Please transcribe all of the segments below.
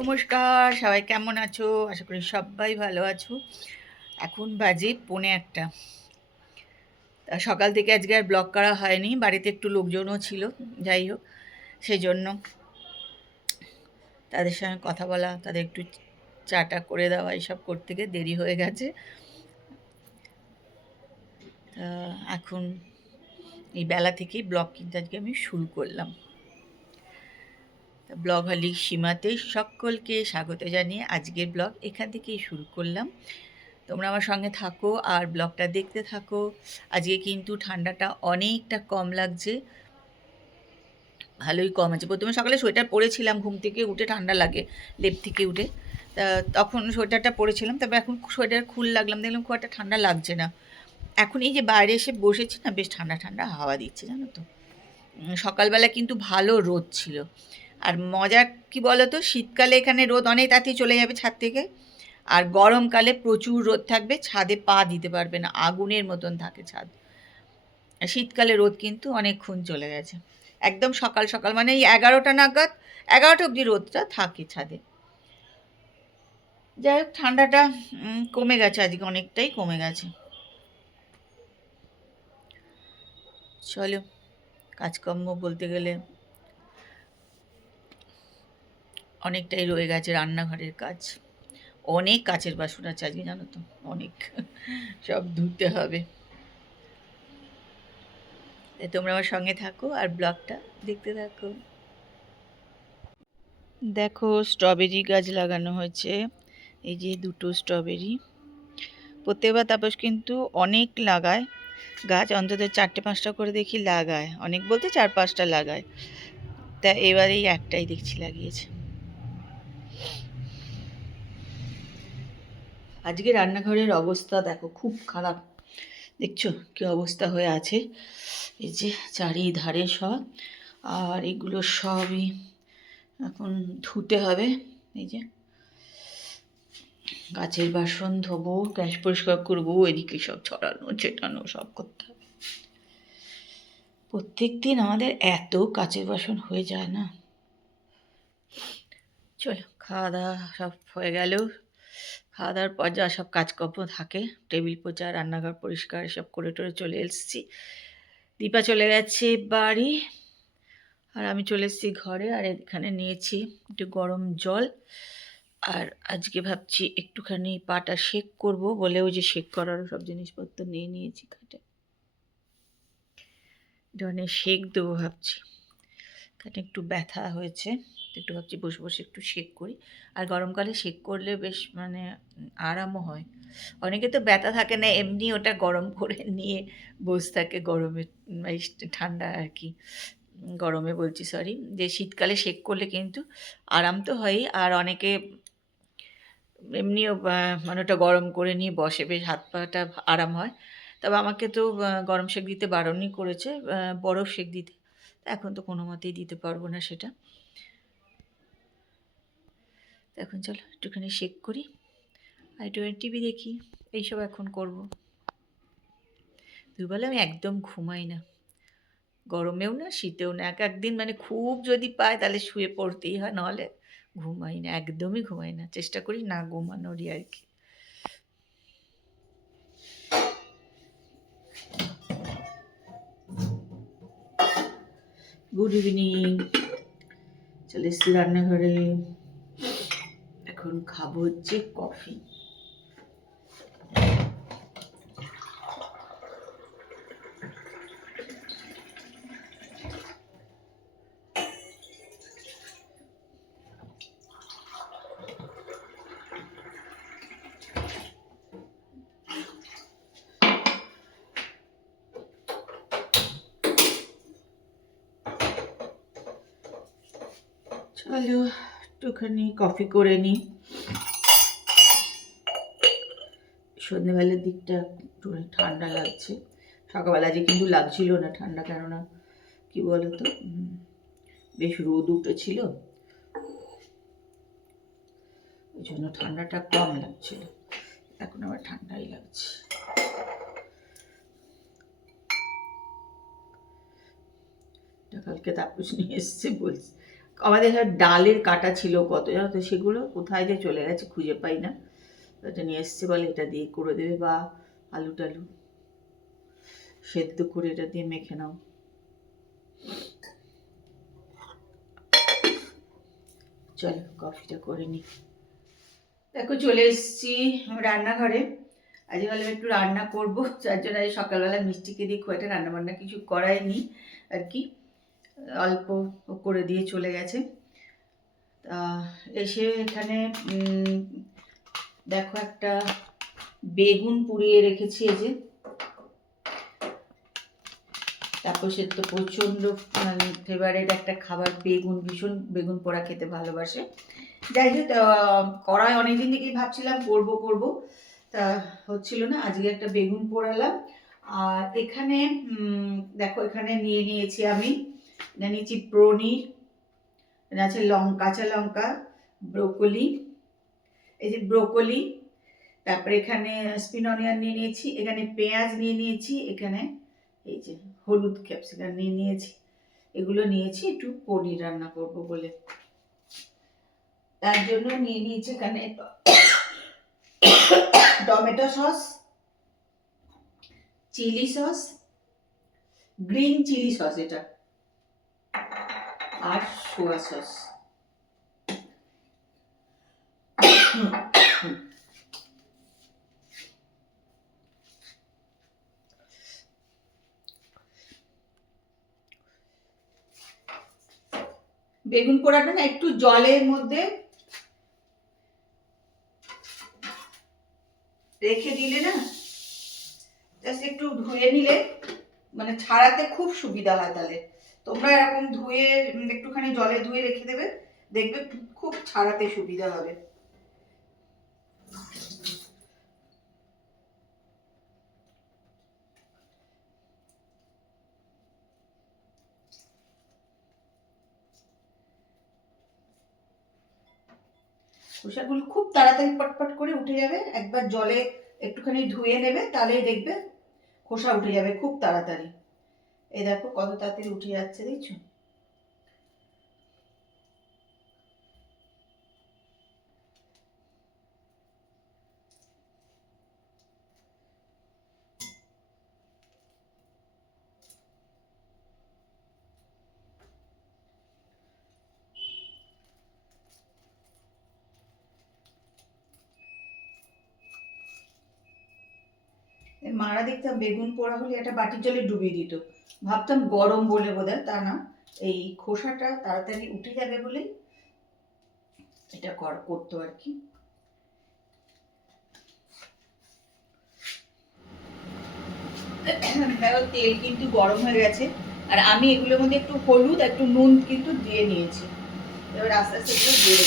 নমস্কার, সবাই কেমন আছো? আশা করি সবাই ভালো আছো। এখন বাজে পৌনে একটা। তা সকাল থেকে আজকে আর ব্লগ করা হয়নি, বাড়িতে একটু লোকজনও ছিল, যাই হোক সেই জন্য তাদের সঙ্গে কথা বলা, তাদের একটু চাটা করে দেওয়া, এইসব করতে গিয়ে দেরি হয়ে গেছে। তা এখন এই বেলা থেকেই ব্লগ কিন্তু আজকে আমি শুরু করলাম। ব্লগ হলি সীমাতে সকলকে স্বাগত জানিয়ে আজকের ব্লগ এখান থেকেই শুরু করলাম। তোমরা আমার সঙ্গে থাকো আর ব্লগটা দেখতে থাকো। আজকে কিন্তু ঠান্ডাটা অনেকটা কম লাগছে। ভালোই কম আছে। প্রথমে সকালে সোয়েটার পরেছিলাম ঘুম থেকে উঠে ঠান্ডা লাগে, লেপ থেকে উঠে। তা তখন সোয়েটারটা পরেছিলাম তবে এখন সোয়েটার খুল লাগলাম, দেখলাম খুব একটা ঠান্ডা লাগছে না। এখন এই যে বাইরে এসে বসেছি না, বেশ ঠান্ডা ঠান্ডা হাওয়া দিচ্ছে, জানো তো। সকালবেলা কিন্তু ভালো রোদ ছিল। আর মজার কি বলো তো শীতকালে এখানে রোদ অনেক তাড়াতাড়ি চলে যাবে ছাদ থেকে। আর গরমকালে প্রচুর রোদ থাকবে, ছাদে পা দিতে পারবে না, আগুনের মতন থাকে ছাদ। শীতকালে রোদ কিন্তু অনেকক্ষণ চলে গেছে। একদম সকাল সকাল মানে এই এগারোটা নাগাদ, এগারোটা অবধি রোদটা থাকে ছাদে। যাই হোক, ঠান্ডাটা কমে গেছে, আজকে অনেকটাই কমে গেছে। চলো। কাজকর্ম বলতে গেলে অনেকটাই রয়ে গেছে রান্নাঘরের কাজ। অনেক কাচের বাসন আছে আজকে, জানো তো? অনেক। সব ধুতে হবে। তোমরা আমার সঙ্গে থাকো আর ব্লগটা দেখতে থাকো। দেখো, স্ট্রবেরি গাছ লাগানো হয়েছে। এই যে দুটো স্ট্রবেরি। প্রত্যেকবার তাপস কিন্তু অনেক লাগায়। গাছ অন্তত চারটে পাঁচটা করে দেখি লাগায়। অনেক বলতে চার পাঁচটা লাগায়। তা এবার এই একটাই দেখছি লাগিয়েছে। আজকে রান্নাঘরের অবস্থা দেখো খুব খারাপ। দেখছ কি অবস্থা হয়ে আছে? এই যে চারিধারে সব, আর এগুলো সবই এখন ধুতে হবে। এই যে গাছের বাসন ধোবো, গ্যাস পরিষ্কার করব, এদিকে সব ছড়ানো, ছেটানো, সব করতে হবে। প্রত্যেক দিন আমাদের এত কাচের বাসন হয়ে যায় না। চলো খাওয়া দাওয়া সব হয়ে গেল। খাওয়া দাওয়ার পর যা সব কাজকর্ম থাকে, টেবিল পোচা রান্নাঘর পরিষ্কার, সব করে টরে চলে এসেছি। দীপা চলে গেছে বাড়ি আর আমি চলে এসেছি ঘরে আর এখানে নিয়েছি একটু গরম জল। আর আজকে ভাবছি একটুখানি পাটা শেক করব বলে ওই যে শেক করার সব জিনিসপত্র নিয়ে নিয়েছি খাটে ধরনের শেক দেবো ভাবছি। খাটে একটু ব্যথা হয়েছে একটু ভাবছি বসে বসে একটু শেক করি। আর গরমকালে শেক করলে বেশ মানে আরামও হয়। অনেকে তো ব্যথা থাকে না, এমনি ওটা গরম করে নিয়ে বসে থাকে গরমে ঠান্ডা আর কি। গরমে বলছি সরি যে শীতকালে শেক করলে কিন্তু আরাম তো হয়ই। আর অনেকে এমনিও মানে ওটা গরম করে নিয়ে বসে, বেশ হাত পাটা আরাম হয়। তবে আমাকে তো গরম শেক দিতে বারণই করেছে বরফ শেক দিতে। এখন তো কোনো মতেই দিতে পারব না সেটা। এখন চলো, একটুখানি শেক করি। আর একটু টিভি দেখি, এইসব এখন করব। দুবেলা আমি একদম ঘুমাই না। গরমেও না, শীতেও না। এক একদিন মানে খুব যদি পায়, তাহলে শুয়ে পড়তেই হয়, নাহলে ঘুমাই না, একদমই ঘুমাই না। চেষ্টা করি না ঘুমানোরই আর কি। গুড ইভিনিং চলে এসছি রান্নাঘরে। এখন খাব হচ্ছে কফি চলো একটুখানি কফি করে নিই। সন্ধ্যেবেলার দিকটা একটু ঠান্ডা লাগছে। সকালবেলা যে কিন্তু লাগছিল না ঠান্ডা, কেননা কি বলো তো বেশ রোদ উঠেছিল। ওই জন্য ঠান্ডাটা কম লাগছিল। এখন আবার ঠান্ডাই লাগছে। কালকে তাপস নিয়ে এসছে বলছে আমাদের ধর ডালের কাটা ছিল কত জানো তো? সেগুলো কোথায় যে চলে গেছে খুঁজে পাই না। এটা নিয়ে এসছে বলে এটা দিয়ে করে দেবে বা আলু টালু। সেদ্ধ করে এটা দিয়ে মেখে নাও। চলো, কফিটা করে নিই দেখো, চলে এসেছি রান্নাঘরে। আজকে ভাবলাম একটু রান্না করব, যার জন্য আজ সকালবেলা মিষ্টিকে দিয়ে খুব একটা রান্না বান্না কিছু করায়নি আর কি। অল্প করে দিয়ে চলে গেছে। এসে এখানে দেখো একটা বেগুন পুড়িয়ে রেখেছি এই যে। সে তো প্রচণ্ড মানে ফেভারিট একটা খাবার, বেগুন, ভীষণ বেগুন পোড়া খেতে ভালোবাসে। যাই হোক কড়াই অনেকদিন থেকেই ভাবছিলাম করব করব। তা হচ্ছিল না, আজকে একটা বেগুন পোড়ালাম। আর এখানে দেখো এখানে নিয়ে নিয়েছি আমি এটা নিয়েছি পনির এটা আছে লঙ্কা কাঁচা লঙ্কা ব্রোকলি এই যে ব্রোকলি তারপরে এখানে স্পিন অনিয়ন নিয়ে নিয়েছি, এখানে পেঁয়াজ নিয়ে নিয়েছি, এখানে এই যে হলুদ ক্যাপসিকাম নিয়ে নিয়েছি, এগুলো নিয়েছি, একটু পনির রান্না করব বলে। তার জন্য নিয়ে নিয়েছি এখানে tomato sauce, chilli sauce, green chilli sauce এটা। আর সোয়া সস বেগুন পোড়াটা না একটু জলের মধ্যে রেখে দিলে না জাস্ট একটু ধুয়ে নিলে মানে ছাড়াতে খুব সুবিধা হয় তাহলে। তোমরা এরকম ধুয়ে একটুখানি জলে ধুয়ে রেখে দেবে, দেখবে খুব ছাড়াতে সুবিধা হবে। খোসাগুলো খুব তাড়াতাড়ি পটপট করে উঠে যাবে, একবার জলে একটুখানি ধুয়ে নেবে, তাহলেই দেখবে খোসা উঠে যাবে খুব তাড়াতাড়ি। এই দেখো কত তাড়াতাড়ি উঠে যাচ্ছে, দেখছ? মারা দেখতাম বেগুন পোড়া হলে একটা বাটির জলে ডুবিয়ে দিত। ভাবতাম গরম বলে বোধহয়, তা না। এই খোসাটা তাড়াতাড়ি উঠে যাবে বলেই এটা কর, করতো আর কি। দেখো তেল কিন্তু গরম হয়ে গেছে। আর আমি এগুলোর মধ্যে একটু হলুদ একটু নুন কিন্তু দিয়ে নিয়েছি। এবার আস্তে আস্তে এগুলো দিয়ে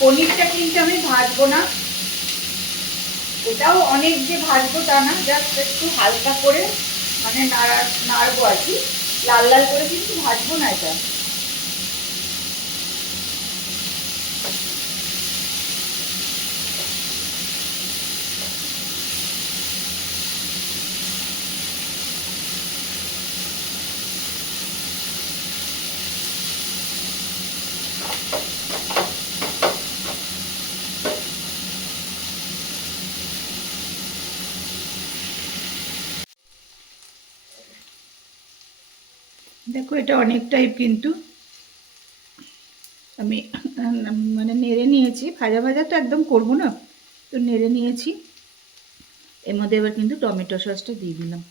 পনিরটা কিন্তু আমি ভাজবো না। এটাও অনেক যে ভাজবো তা না জাস্ট একটু হালকা করে মানে নাড়া, নাড়বো আর কি। লাল লাল করে কিন্তু ভাজবো না এটা। দেখো, এটা অনেকটাই কিন্তু। আমি মানে নেড়ে নিয়েছি। ভাজা ভাজা তো একদম করব না, তো নেড়ে নিয়েছি। এর মধ্যে এবার কিন্তু টমেটো সসটা দিয়ে দিলাম।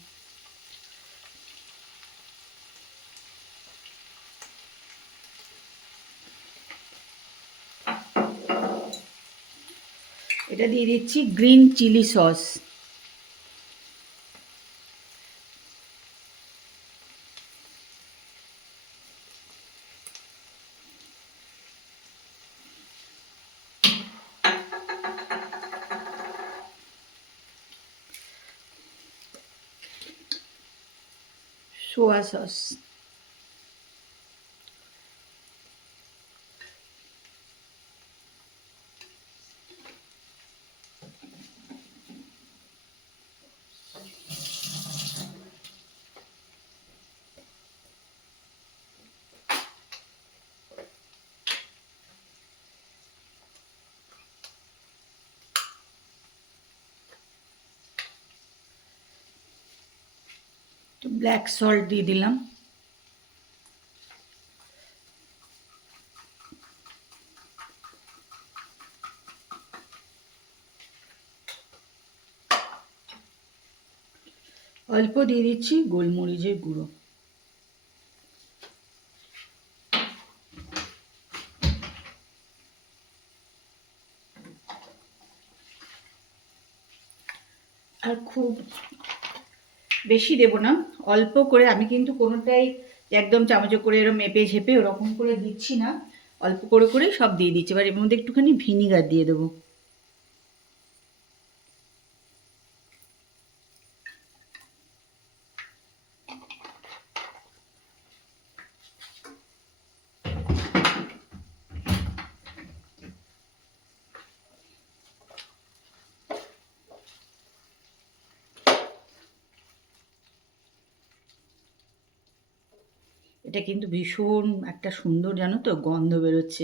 এটা দিয়ে দিচ্ছি গ্রিন চিলি সস। সোয়া একটু ব্ল্যাক সল্ট দিয়ে দিলাম। অল্প দিয়ে দিচ্ছি গোলমরিচের গুঁড়ো। আর খুব বেশি দেব না। অল্প করে আমি কিন্তু কোনোটাই একদম চামচো করে এরকম মেপে ঝেপে ওরকম করে দিচ্ছি না। অল্প করে করে সব দিয়ে দিচ্ছি। এবার এর মধ্যে একটুখানি ভিনিগার দিয়ে দেবো। এটা কিন্তু ভীষণ একটা সুন্দর, জানো তো, গন্ধ বেরোচ্ছে।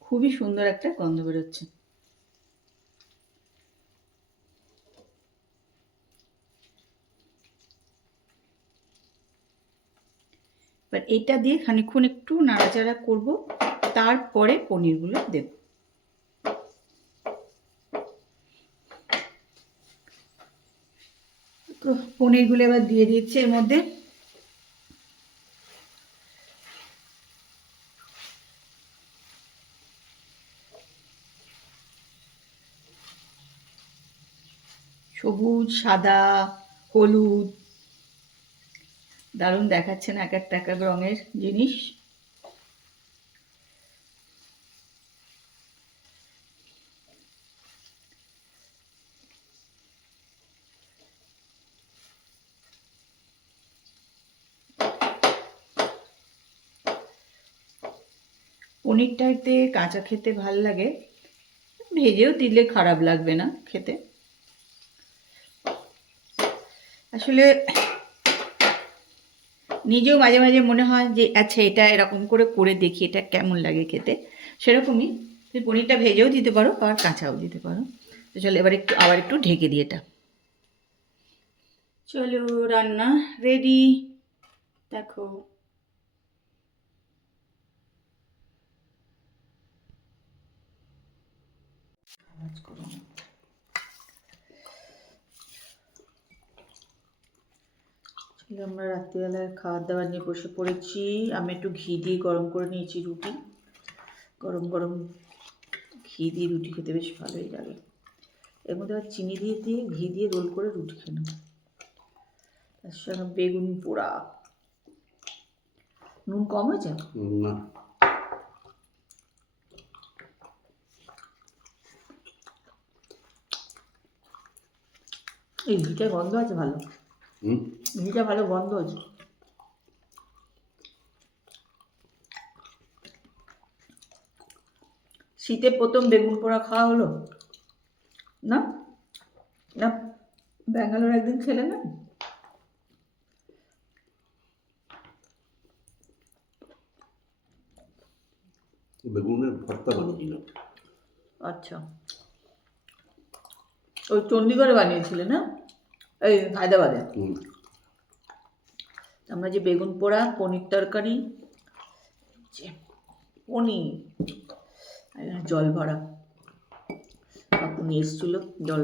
খুবই সুন্দর একটা গন্ধ বেরোচ্ছে। এবার এটা দিয়ে খানিক্ষণ একটু নাড়াচাড়া করব, তারপরে পনিরগুলো দেব। পনিরগুলো এবার দিয়ে দিচ্ছে এর মধ্যে। সবুজ, সাদা, হলুদ। দারুণ দেখাচ্ছে না এক একটা এক এক রঙের জিনিস। পনিরটাতে কাঁচা খেতে ভালো লাগে। ভেজেও দিলে খারাপ লাগবে না খেতে। আসলে নিজেও মাঝে মাঝে মনে হয় যে আচ্ছা এটা এরকম করে করে দেখি, এটা কেমন লাগে খেতে। সেরকমই তুমি পনিরটা ভেজেও দিতে পারো আর কাঁচাও দিতে পারো। তো চলো, এবার একটু, আবার একটু ঢেকে দিই এটা। চলো, রান্না রেডি দেখো। আওয়াজ করো না। চলো আমরা রাত্রিবেলায় খাওয়া দাওয়া নিয়ে বসে পড়েছি। আমি একটু ঘি দিয়ে গরম করে নিয়েছি রুটি। গরম গরম ঘি দিয়ে রুটি খেতে বেশ ভালোই লাগে। এর মধ্যে আবার চিনি দিয়ে দিয়ে ঘি দিয়ে রোল করে রুটি খেয়ে নেব। তার সঙ্গে বেগুন পোড়া। নুন কম হয়েছে? না। এই ঘিটা গন্ধ আছে ভালো। হুম? ঘিটা ভালো গন্ধ আছে শীতে প্রথম বেগুন পোড়া খাওয়া হলো? না? না? ব্যাঙ্গালোর একদিন খেলে না? বেগুনের ভর্তা বানিয়েছিলাম আচ্ছা। ওই চণ্ডীগড়ে বানিয়েছিলে না? এই হায়দ্রাবাদে। আমরা যে বেগুন পোড়া পনির তরকারি পনির জল ভরা। নিয়ে এসেছিল জল